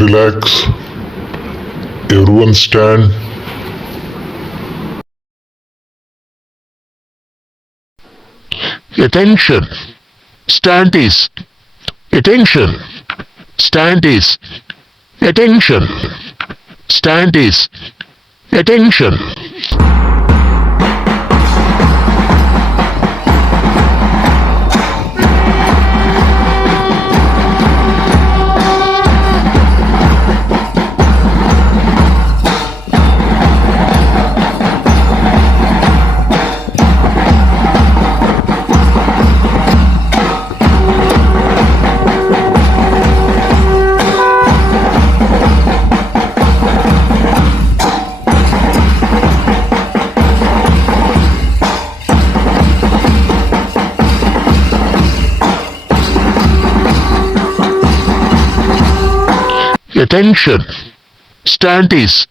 Relax. Everyone stand. Attention. Stand is. Attention. Stand is. Attention. Stand is. Attention. Attention. Stand is.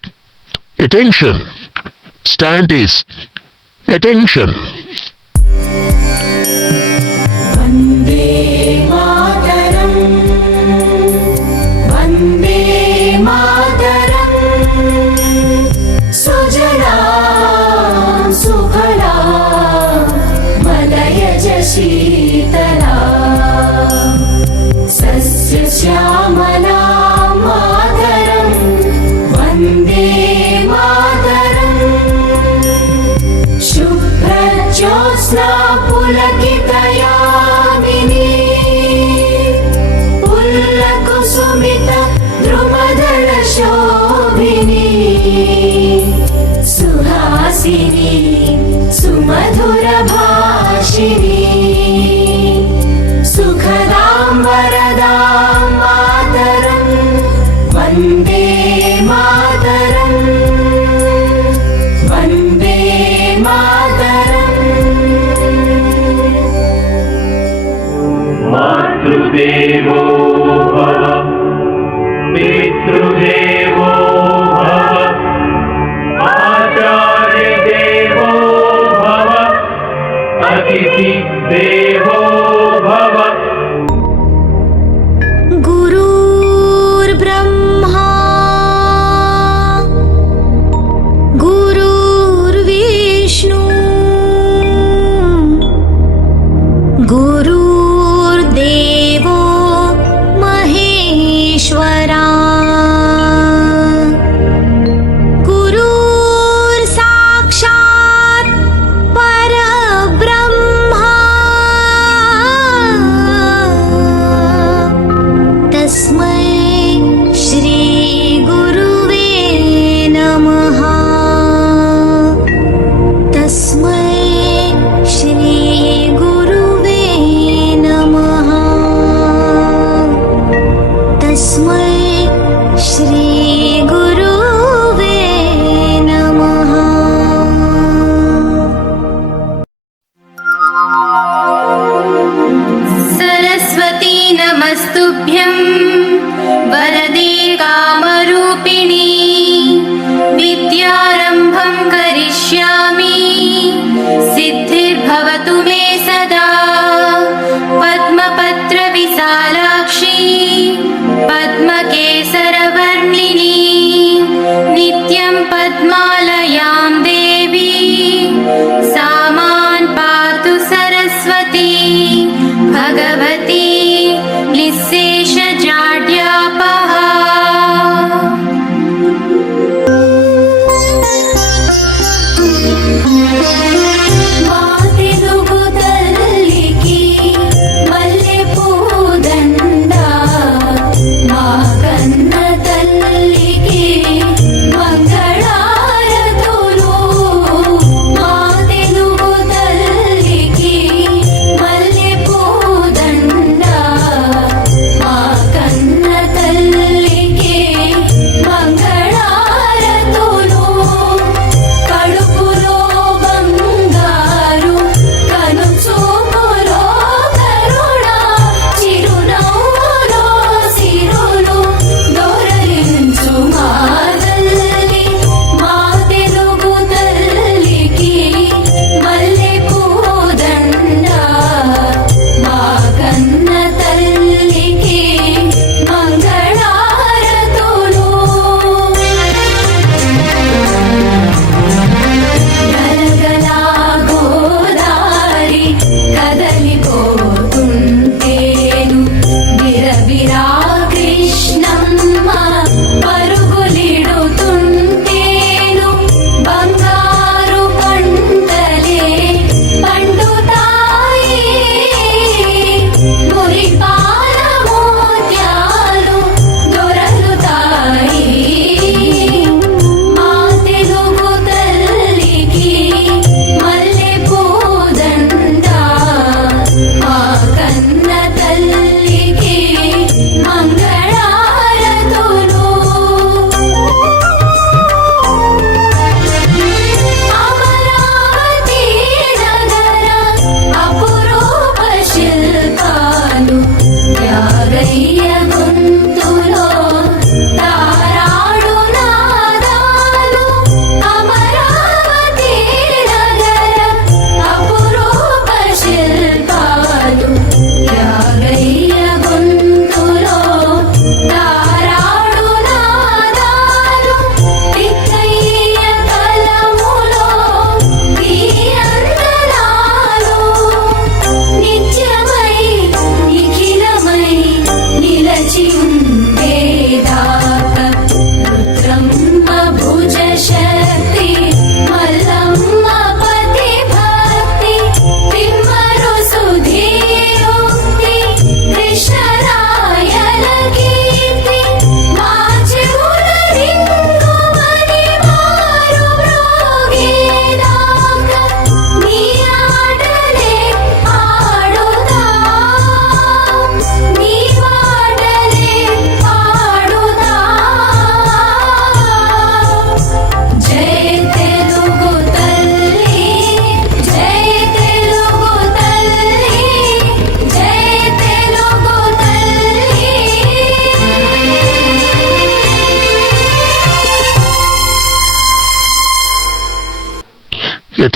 Attention. Stand is. Attention. Vande Mataram. Vande Mataram. Sujalam Sukhalam Malayaj Sheetalam Sasya Syamalam Mataram. Vande Mataram. Shubhrajyotsna Pulakitayamini Pullakusumita Drumadala Shobhini Suhasini Sumadhura Bhashini Sukhadam Varadam Mataram. Vande Mataram. Vande Mataram. मातृदेवो भव पितृदेवो भव आचार्यदेवो भव अतिथिदेवो भव। गुरुर्ब्रह्मा गुरुर्विष्णु गुरुर्देवो Maheshwara गुरुर्साक्षात् परब्रह्मा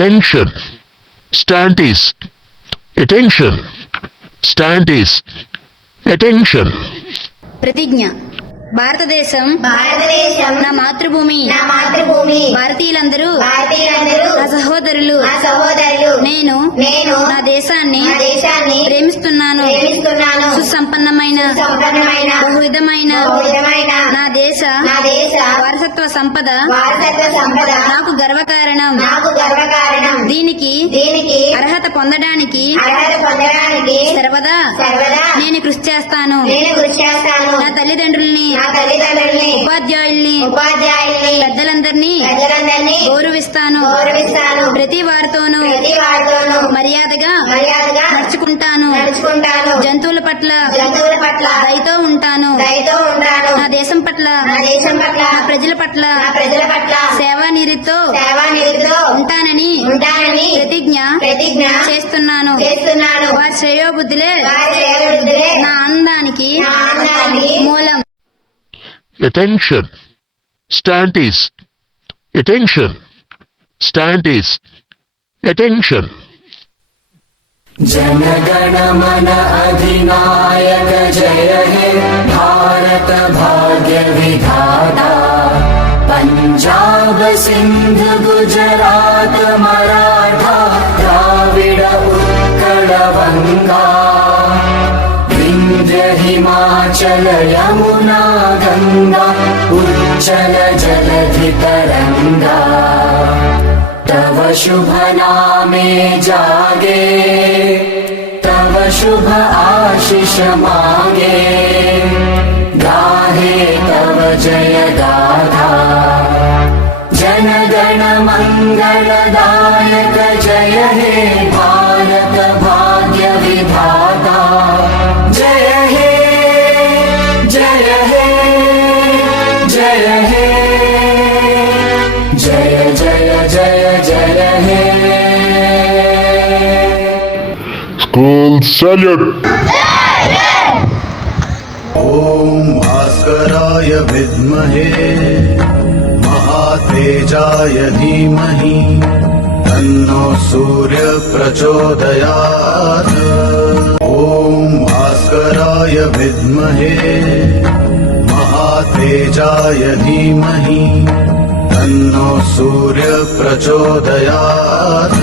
Attention. Standees. Attention. Standees. Attention. ప్రతిజ్ఞ. భారతదేశం నా మాతృభూమి భారతీయులందరూ నా సహోదరులు నేను నా దేశాన్ని ప్రేమిస్తున్నాను. సుసంపన్నమైన బహువిధమైన నా దేశ వారసత్వ సంపద నాకు గర్వకారణం. దీనికి అర్హత పొందడానికి సర్వదా నేను కృషి చేస్తాను. నా తల్లిదండ్రుల్ని ఉపాధ్యాయుల్ని పెద్దలందరినీ గౌరవిస్తాను. ప్రతి వారితోనూ మర్యాదగా నడుచుకుంటాను. జంతువుల పట్ల దయతో ఉంటాను. నా దేశం పట్ల నా ప్రజల పట్ల సేవా నిరతితో ఉంటానని ప్రతిజ్ఞ చేస్తున్నాను. వారి శ్రేయోబుద్ధులే నా ఆనందానికి మూలం. Attention. Standees. Attention. Standees. Attention. जनगण मन अधिनायक जय हे भारत भाग्य विधाता पंजाब सिंध गुजरात मराठा द्राविड उत्कल बंगा विंध्य हिमाचल यमुना गंगा उच्चल जलधि तरंगा तव शुभ नामे जागे तव शुभ आशीष मांगे गाहे तव जय गाथा जनगण मंगलदायक जय हे भारत भाग्य विधाता जय हे जय हे जय हे जय जय जय जय हे School salute. ॐ भास्कराय विद्महे महातेजाय धीमहि तन्नो सूर्य प्रचोदयात् ॐ भास्कराय विद्महे महातेजाय धीमहि तन्नो सूर्य प्रचोदयात्